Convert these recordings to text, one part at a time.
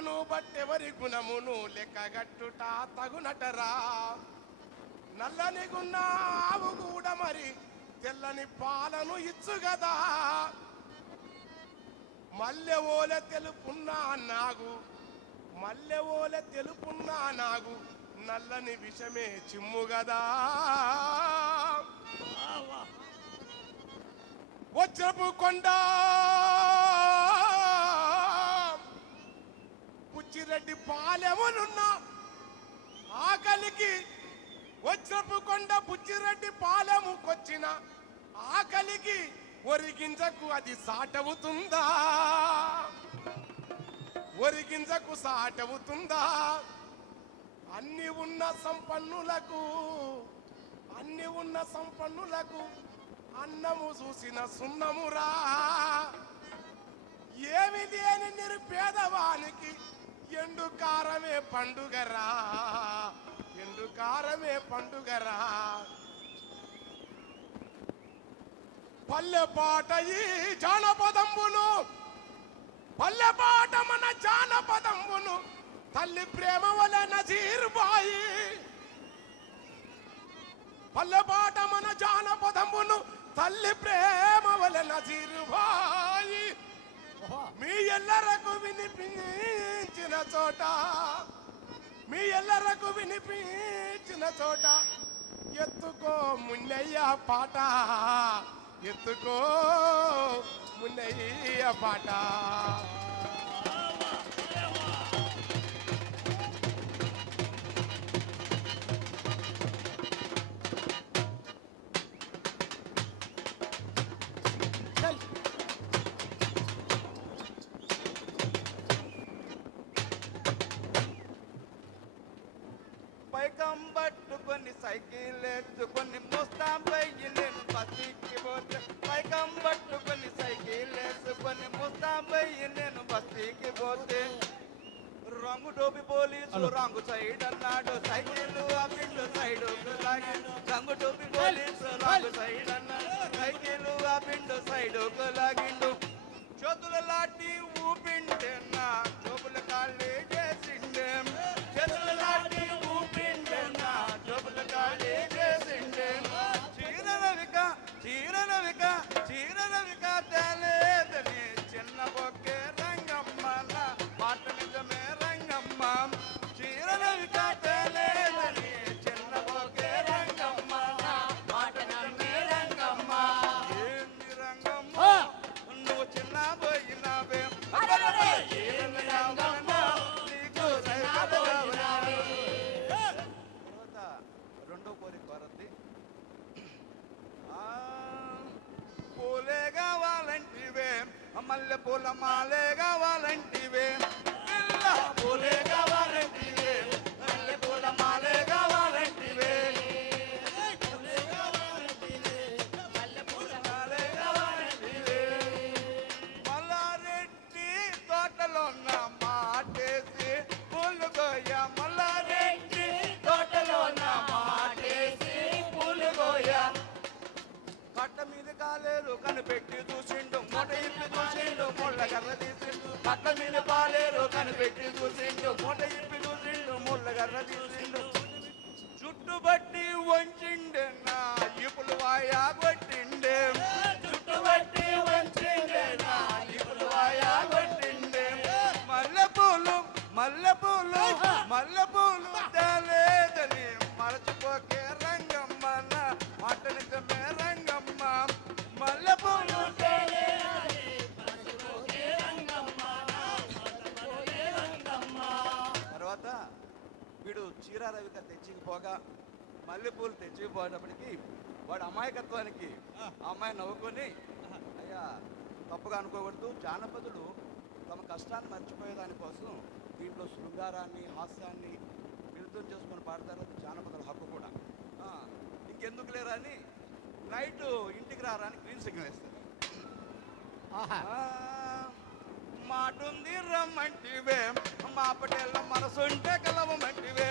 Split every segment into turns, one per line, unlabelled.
గుణములను బట్టెవరి గుణమును లెక్కగట్టుట తగునటరా. నల్లని గున్న ఆవు కూడా మరి తెల్లని పాలను ఇచ్చు గదా మల్లె ఓలె తెలుపున్నా నాగు మల్లె ఓలె తెలుపున్నా నాగు నల్లని విషమే చిమ్ము గదా వజ్రపు కొండ పుచ్చిరెడ్డి పాలెమునున్న ఆకలికి వజ్రపు కొండ పుచ్చిరెడ్డి పాలెముకొచ్చిన ఆకలికి ఒరిగింజకు అది సాటవుతుందా? ఒరిగింజకు సాటవుతుందా? అన్ని ఉన్న సంపన్నులకు అన్ని ఉన్న సంపన్నులకు అన్నము చూసిన సున్నమురా. ఏమి లేని నిరుపేదవానికి ఎండు కారమే పండుగరా. ఎండు కారమే పండుగరా. పల్లె పాట ఈ జానపదంబును పల్లె పాట మన జానపదంబును తల్లి ప్రేమ వల నజీర్ బాయి. పల్లె పాట మన జానపదంబును తల్లి ప్రేమ వల నజీర్ బాయి. మీ ఎల్లరకు వినిపించిన చోట. మీ ఎల్లరకు వినిపించిన చోట. ఎత్తుకో మున్నయ్య పాట. ఎత్తుకో మున్నయ్య పాట.
పట్టుకొని సైకిల్ ఎత్తుకొని ముస్తాబై నేను బస్తీకి పోతే పైకం పట్టుకొని సైకిల్ ఎత్తుకొని ముస్తాబై నేను బస్తీకి పోతే. రంగు టోపి పోలీసు రంగు సైడ్ అన్నాడు సైకిల్ అప్పిండు సైడ్ రంగు టోపి పోలీసు రంగు సైడ్ అన్నాడు సైకిల్ అప్పిండు సైడ్ లాగిండు. చేతుల లాటి ఊపిండే చీరనవిక తేలేదని చిన్న బొక్కే రంగమ్మ మాట నిజమే రంగమ్మ. చీరనవిక తేలేదని చిన్న బొక్కే రంగమ్మ నిజమే రంగమ్మ. ఏంది రంగమ్మ? నువ్వు చిన్న పోయినావే ఏమి రంగమ్మ? నీకు రెండో కోరిక కోరద్ది ఆ, మల్లె పూల మాలే కావాలంటివే పూలే కావాలి తీసిండు మీద పాలేరు కనిపెట్టి చూసిండు. మూట ఇప్పి చూసిండు ముళ్ళగర్ర చూసిండు. తీసిండు చుట్టుబట్టి వంచిండే నా ఇపులు వాయా కొట్టిండే. చుట్టుబట్టి వంచిండే నా ఇప్పుడు వాయా కొట్టిండే. మల్లెపూలు మల్లెపూలు మల్లెపూలు తేలేదని చీర రవిక తెచ్చిపోగా మల్లెపూలు తెచ్చిపోయేటప్పటికి వాడు అమాయకత్వానికి ఆ. అమ్మాయి నవ్వుకొని అయ్యా తప్పుగా అనుకోకూడదు. జానపదులు తమ కష్టాన్ని మర్చిపోయే దానికోసం దీంట్లో శృంగారాన్ని హాస్యాన్ని మిళితం చేసుకొని పాడతారు. అది జానపదుల హక్కు కూడా. ఇంకెందుకు లేరా అని నైట్ ఇంటికి రారా అని గ్రీన్ సిగ్నల్ వేస్తారు మాటుంది రమ్మంటివే మా పటేళ్ళ మనసుంటే కలవమంటివే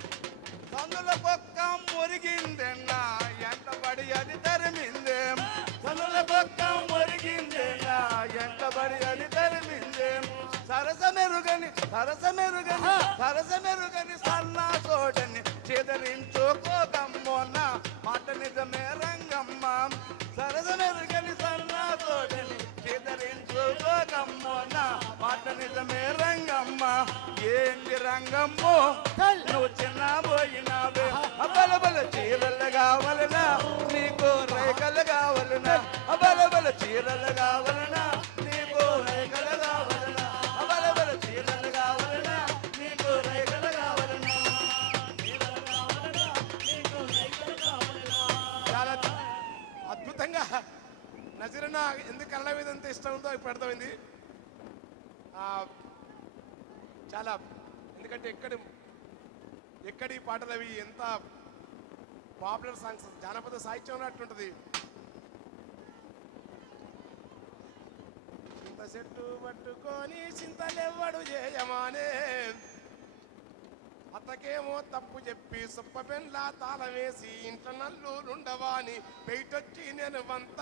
సందుల పక్క మురిగిందెన్నా? ఎంత పడి అది తరిమిందే? సందుల పక్క మురిగిందెన్నా ఎంత పడి అది తరిమిందే? సరస మెరుగని సరస మెరుగని సరస మెరుగని సన్నా చోటని చేదరించుకోకమ్మోన్న మాట నిజమే నిజమే రంగమ్మ ఏంది రంగమ్మో? నువ్వు చిన్న పోయినావే. అబలబల చీరలు కావాలనా? నీకు రేఖలు కావాలనా? అబలబల చీరలు కావాలనా?
చాలా ఎందుకంటే ఎక్కడి ఎక్కడి పాటలు అవి ఎంత పాపులర్ సాంగ్స్ జానపద సాహిత్యం ఉన్నట్టుంటది. చింత చెట్టు పట్టుకొని చింతలెవ్వడు చేయమానే. అతకేమో తప్పు చెప్పి సుప్ప పెన్లా తాళం వేసి ఇంట్లో నల్లూరుండవా అని బయటొచ్చి నేను వంత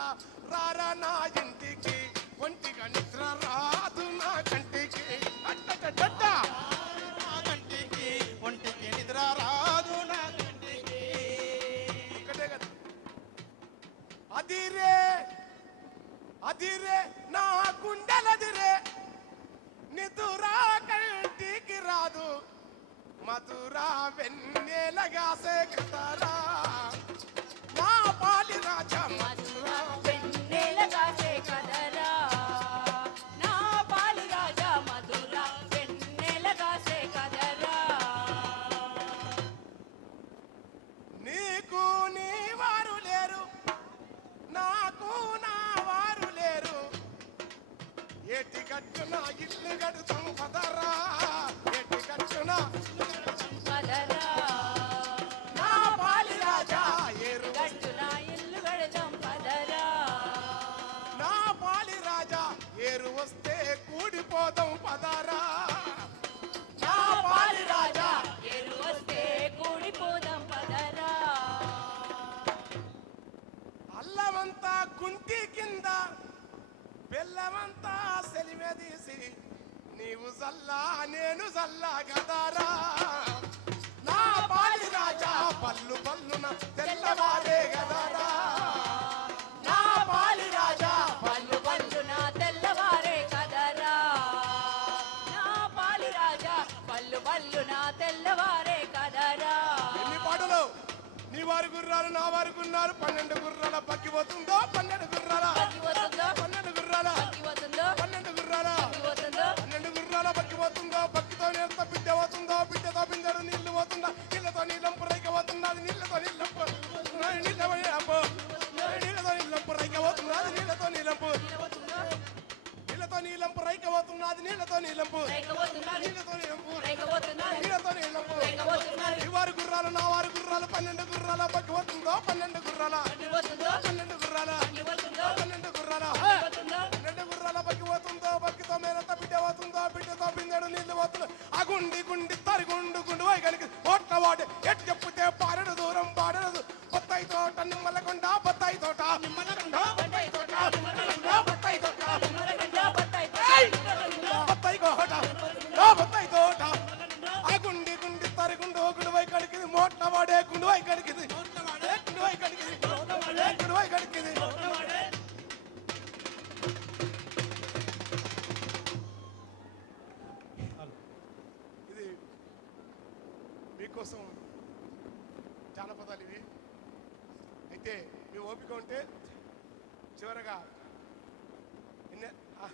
రారా నా ఇంటికి ఒంటికి to నీవు జల్లా నేను జల్లా గదారా. నీళ్ళతో నీళ్ళంపు రైక పోతున్నది నీళ్ళతో
రేగబోతున్నది
నీళ్ళతో
రేగబోతున్నది
నీళ్ళతో ఈ వారి గుర్రాలు నా వారి గుర్రాలు పన్నెండు గుర్రాల? పోతుందో పన్నెండు గుర్రాల? పన్నెండు గుర్రాల? పన్నెండు గుర్రాల? రెండు గుర్రాల? పక్కి పోతుందో పక్కితో మేనత బిడ్డ పోతుందో బిడ్డతో బిందెడు నీళ్ళు పోతుందో ఆ గుండి గుండి తరి గుండు గుండు కనుక ఓట్ల వాడు ఎట్ చెప్పుతే పారెడు దూరం పారెడు బత్తాయి తోట నిమ్మలకొండ బత్తాయి తోట. నిమ్మలకొండ బత్తాయి తోట నిమ్మలకొండ కడికిది గుండువాయి వాడే గుండు గుండువాయి కడికిది గుండు గుండువాయి కడికిది గుండు పోయి కడికిది ఇది మీకోసం జానపదాలు ఇవి. అయితే మీ ఓపిక ఉంటే చివరగా ఎన్ని ఆ,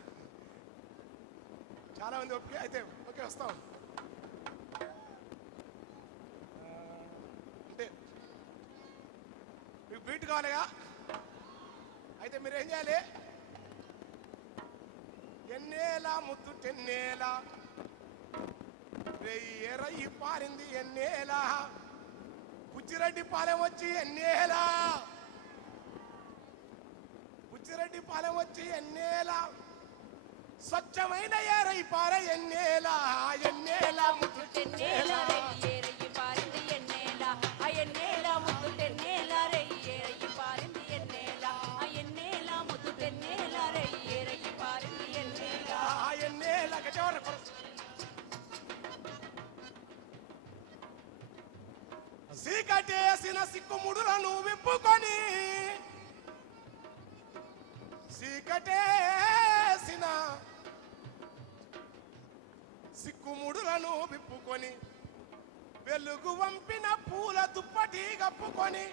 చాలా మంది ఓపిక అయితే ఓకే వస్తాం ఆ, అంటే మీకు బీట్ కావాలిగా? అయితే మీరు ఏం చేయాలి? ఎన్నేలా ముద్దు టెన్నేలా? వెయ్యి రయ్యి పారింది ఎన్నేలా? బుచ్చిరెడ్డి పాలెం వచ్చి ఎన్నేలా? బుచ్చిరెడ్డి పాలెం వచ్చి ఎన్నేల? స్వచ్ఛమైన ఏరై పార ఎన్నేల? ఎన్నేల ముద్దు
పారింది ఎన్నేల
చీకటేసిన సిక్కుముడులను విప్పుకొని చీకటేసిన సిక్కుముడులను విప్పుకొని వెలుగు వంపిన పూల దుప్పటి కప్పుకొని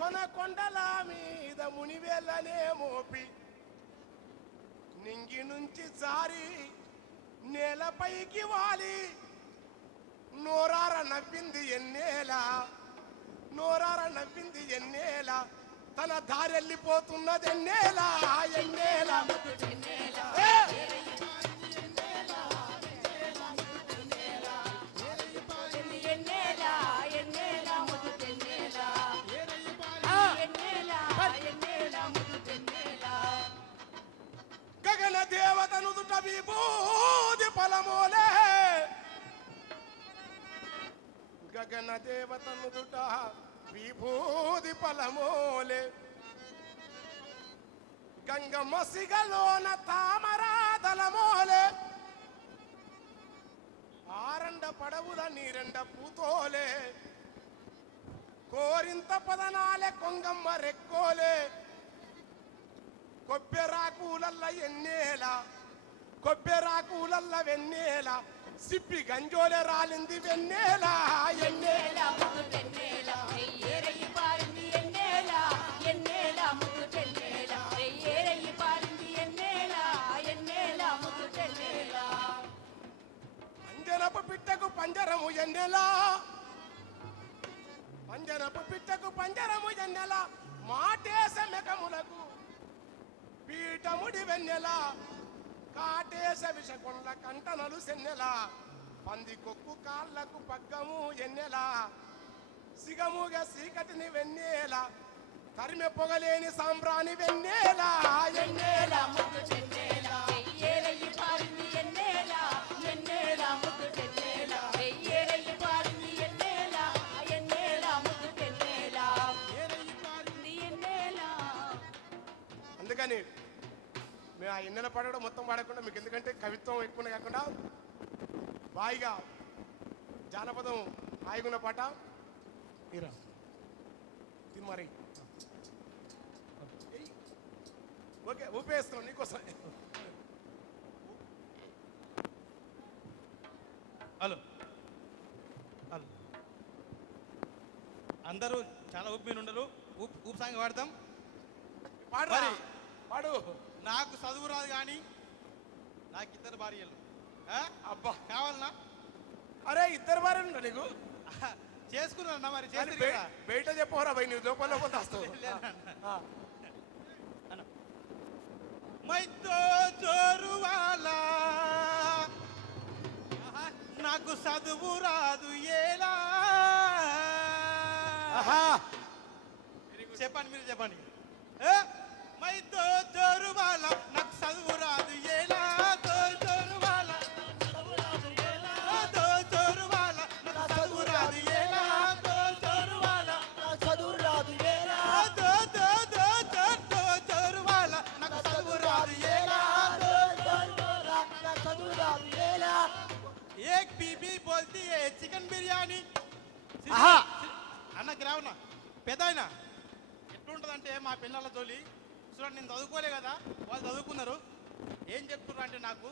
కొన కొండల మీద మునివేళ్ళనే మోపి. నింగి నుంచి జారి నేలపైకి వాలి. నోరార నవ్వింది ఎన్నేల నోరార నవ్వింది ఎన్నేల తన దారెళ్ళిపోతున్నది ఎన్నేల. ఎన్నేల గగన దేవతను దుట విభూది ఫలమోలే. గగన దేవతను దుట విభూది ఫలమోలే. గంగమ్మ సిగలోన తామరాదలమోలే ఆరండ పడవుల నీరెండ పూతోలే. కోరింత పదనాలే కొంగమ్మ రెక్కోలే. కొబ్బెరాకులల్ల ఎన్నేల కొబ్బెరాకులల్ల వెన్నేల సిప్పి గంజోలే రాలింది వెన్నే సిగముగా సీకటిని వెన్నెల తరిమె పొగలేని సాంబ్రాణి వెన్నెల ఎన్నెల
ఎన్నేల ముద్దు తెన్నేల రెయ్యేరయ్యి పారింది ఎన్నేల ఎన్నేల ముద్దు తెన్నేల రెయ్యేరయ్యి పారింది ఎన్నేల ఎన్నేల ముద్దు తెన్నేల పారింది ఎన్నేల.
అందుకని మేము ఆ ఎన్నెల పాడడం మొత్తం పాడకుండా మీకు ఎందుకంటే కవిత్వం ఎక్కువ కాకుండా బాయిగా జానపదం హాయిగున్న పాట. ఇరా. ఇది మరి. ఏయ్. ఓకే ఊపేస్తున్నాం నీకోసం.
హలో. హలో. అందరూ చాలా ఊపి మీద ఉండరు. ఊప్ ఊపు సాంగ్ పాడతాం
పాడరా.
మరి.
పాడు.
నాకు చదువు రాదు కానీ నాకు ఇద్దరు భార్యలు?
అబ్బా.
కావాలనా?
అరే ఇద్దరు వారు నీకు?
చేసుకున్నా మరి
బయట చెప్పవరా భయ్? నువ్వు లోపల లోపల దాస్తావు. ఆ.
మై తో జోరు నాకు చదువు రాదు ఏలా.
ఆహా.
చెప్పండి మీరు చెప్పండి. ఏ? మై తో జోరు నాకు చదువు రాదు ఏలా. ఎట్లుంటుందంటే మా పిల్లల తోలి చూడండి నేను చదువుకోలే కదా వాళ్ళు చదువుకున్నారు ఏం చెప్తున్నారు అంటే నాకు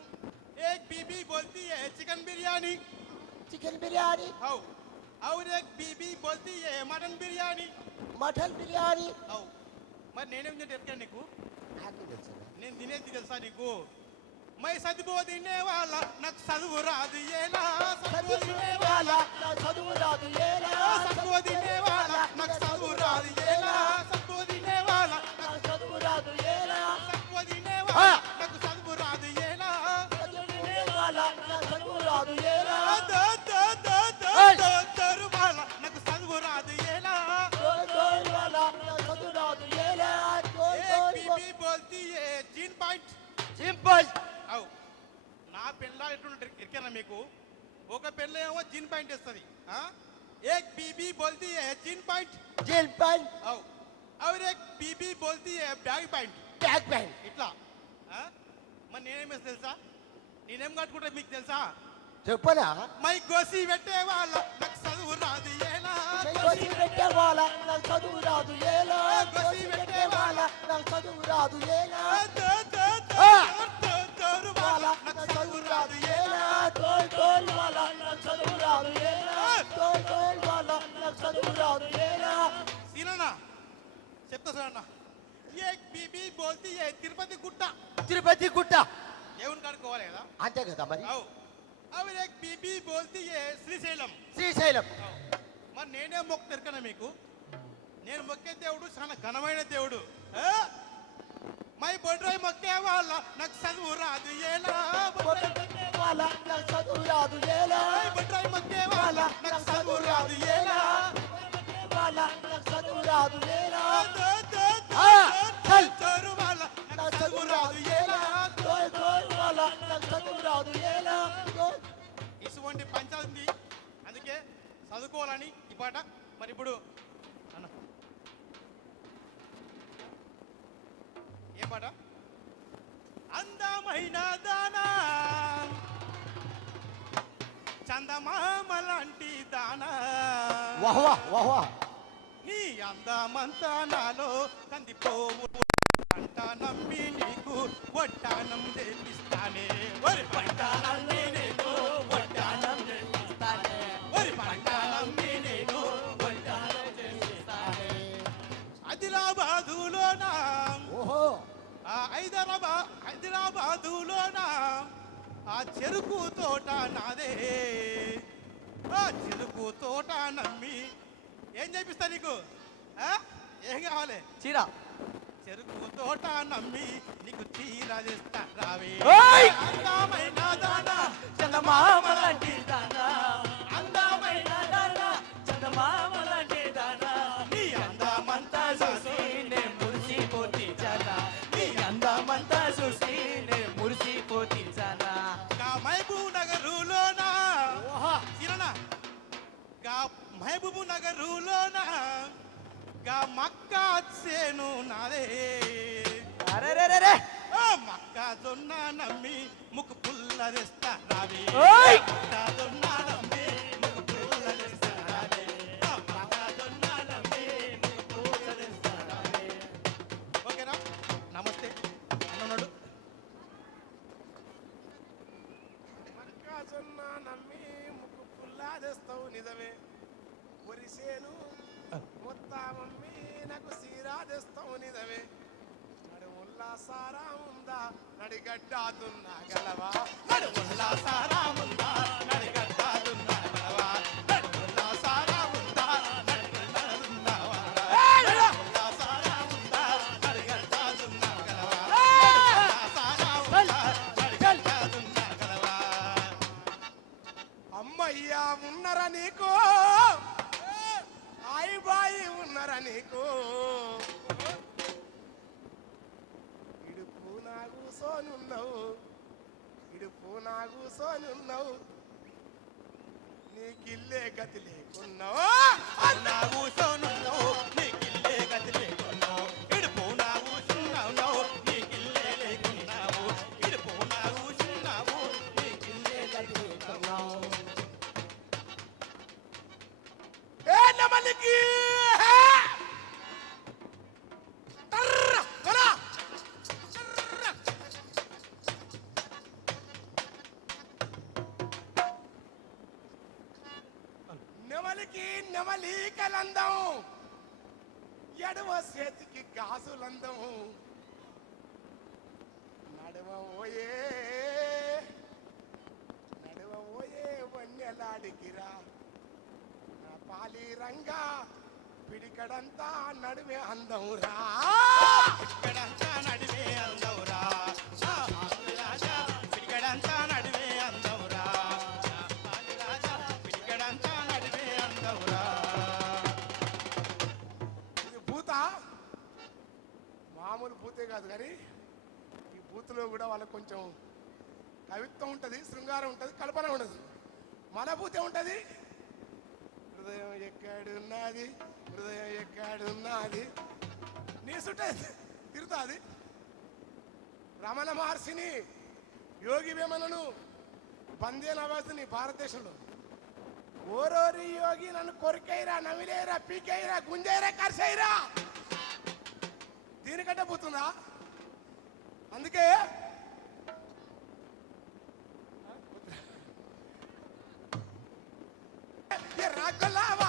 ఏక్ బీబీ బోల్తీ ఏ chicken biryani
chicken biryani
how और एक बीबी बोलती है mutton biryani
mutton biryani
how మరి నేనేం తింటే ఎట్లా నీకు నేను తినేది తెలుసా నీకు మై చదువు తినే వాళ్ళ నాకు చదువు రాదు ఏలా చదువు తినే వాళ్ళ
చదువు రాదు ఏలా
చదువు తినే వాళ్ళ నాకు చదువు రాదు ఏలా
అబ్బాయి అవు నా పెళ్ళ
ఎటువంటి ఇరికేనా మీకు ఒక పెళ్ళ ఏమో జీన్ పాయింట్ ఇస్తుంది ఏక్ బీబీ బోల్తీ జీన్ పాయింట్
జీన్ పాయింట్
అవు అవి ఏక్ బీబీ బోల్తీ బ్యాగ్ పాయింట్
బ్యాగ్ పాయింట్
ఇట్లా మరి నేనేమేసి తెలుసా నేనేం కట్టుకుంటే మీకు తెలుసా
చెప్పనా
మై గోసి పెట్టే వాళ్ళ నాకు చదువు రాదు ఏలా
కోసి పెట్టే వాళ్ళ నాకు చదువు రాదు ఏలా? కోసి పెట్టే వాళ్ళ నాకు చదువు రాదు ఏలా?
చదువు రాదు ఏలా?
తోల్ తోల్ వాళ్ళ నాకు చదువు రాదు ఏలా? తోల్ తోల్ వాళ్ళ నాకు చదువు రాదు ఏలా?
సీనన్నా చెప్తా ఏక్ బీబీ బోల్తీ తిరుపతి గుట్ట.
తిరుపతి గుట్ట.
దేవుని కడుక్కోవాలి కదా?
అంతే కదా మరి?
అవు. అవి బీబీ బోల్తీ శ్రీశైలం.
శ్రీశైలం.
నేనే మొక్క మీకు? నేను మొక్కే దేవుడు చాలా ఘనమైన దేవుడు. మై బొడ్రాయి మొక్కే వాళ్ళ నాకు చదువు రాదు ఏలా
బొట్టు పెట్టే వాళ్ళ నాకు చదువు రాదు ఏలా
బొడ్రాయి మొక్కే వాళ్ళ నాకు చదువు రాదు ఏలా
వాళ్ళ నాకు చదువు రాదు ఏలా
దో, దో, దో, వాళ్ళ నాకు చదువు రాదు ఏలా
తోల్ తోల్ వాళ్ళ నాకు చదువు రాదు ఏలా తోల్
ఇటువంటి పంచాయతీ అందుకే చదువుకోవాలని పాట. మరి ఇప్పుడు అన్న. ఏం పాట? అందమైన దానా. చందమామ లాంటి దానా.
వాహ్ వాహ్ వాహ్ వాహ్
నీ అందమంతా నాలో కందిపోవు. పంట నమ్మి నీకు వడ్డానం చేపిస్తానే. వరి హైదరాబాద్ హైదరాబాదులోన ఆ చెరుకు తోట నాదే. ఆ చెరుకు తోట నమ్మి. ఏం చేపిస్తా నీకు? ఏం కావాలి?
చీర.
చెరుకు తోట నమ్మి నీకు చీర తెస్తా రావే! అందమైన దానా
చందమామ లాంటి దానా.
నగరులోన? గా మక్కా సేను నాదే.
అరే
మక్కా జొన్న నమ్మి ముక్కు పుల్ల తెస్తా రావే! మక్కా జొన్న
నడిగడ్డాతున్నా గలవా
నడుముల్లా సారా ఉందా నడిగడ్డాదున్నా గలవా నడుముల్లా సారా ఉందా నడిగడ్డాదున్నా గలవా నడుముల్లా సారా ఉందా గలవా గలవా
అమ్మయ్యా ఉన్నరా నీకు? ఆయి బాయి ఉన్నరా నీకు ఇడుపు నా కూసోనున్నావు ఇడుపు నా కూసోనున్నావు నీకిల్లే గతి లేకున్నావు?
నా కూసోనున్నావు
చేతికి నెమలి ఎడవ చేతికి గాజులందం. నడవ ఓయే నడవ ఓయే వన్యలాడికిరా నా పాలి రంగా పిడికడంతా నడువే అందం రా.
ఇక్కడంతా నడివే
బూతే కాదు కానీ ఈ బూత్లో కూడా వాళ్ళకి కొంచెం కవిత్వం ఉంటుంది శృంగారం ఉంటుంది కల్పన ఉండదు. మన బూతే ఉంటుంది? హృదయం ఎక్కడున్నది? హృదయం ఎక్కడున్నది? నీ సుట్టే తిరుగుతుంది. రమణ మహర్షిని యోగి వేమనను బందేల అవస్థని భారతదేశంలో. ఓరోరి యోగి నన్ను కొరికైరా నమిలేరా పీకైరా గుంజైరా కరిసైరా దీనికంటే పోతుందా? అందుకే రాగలావా?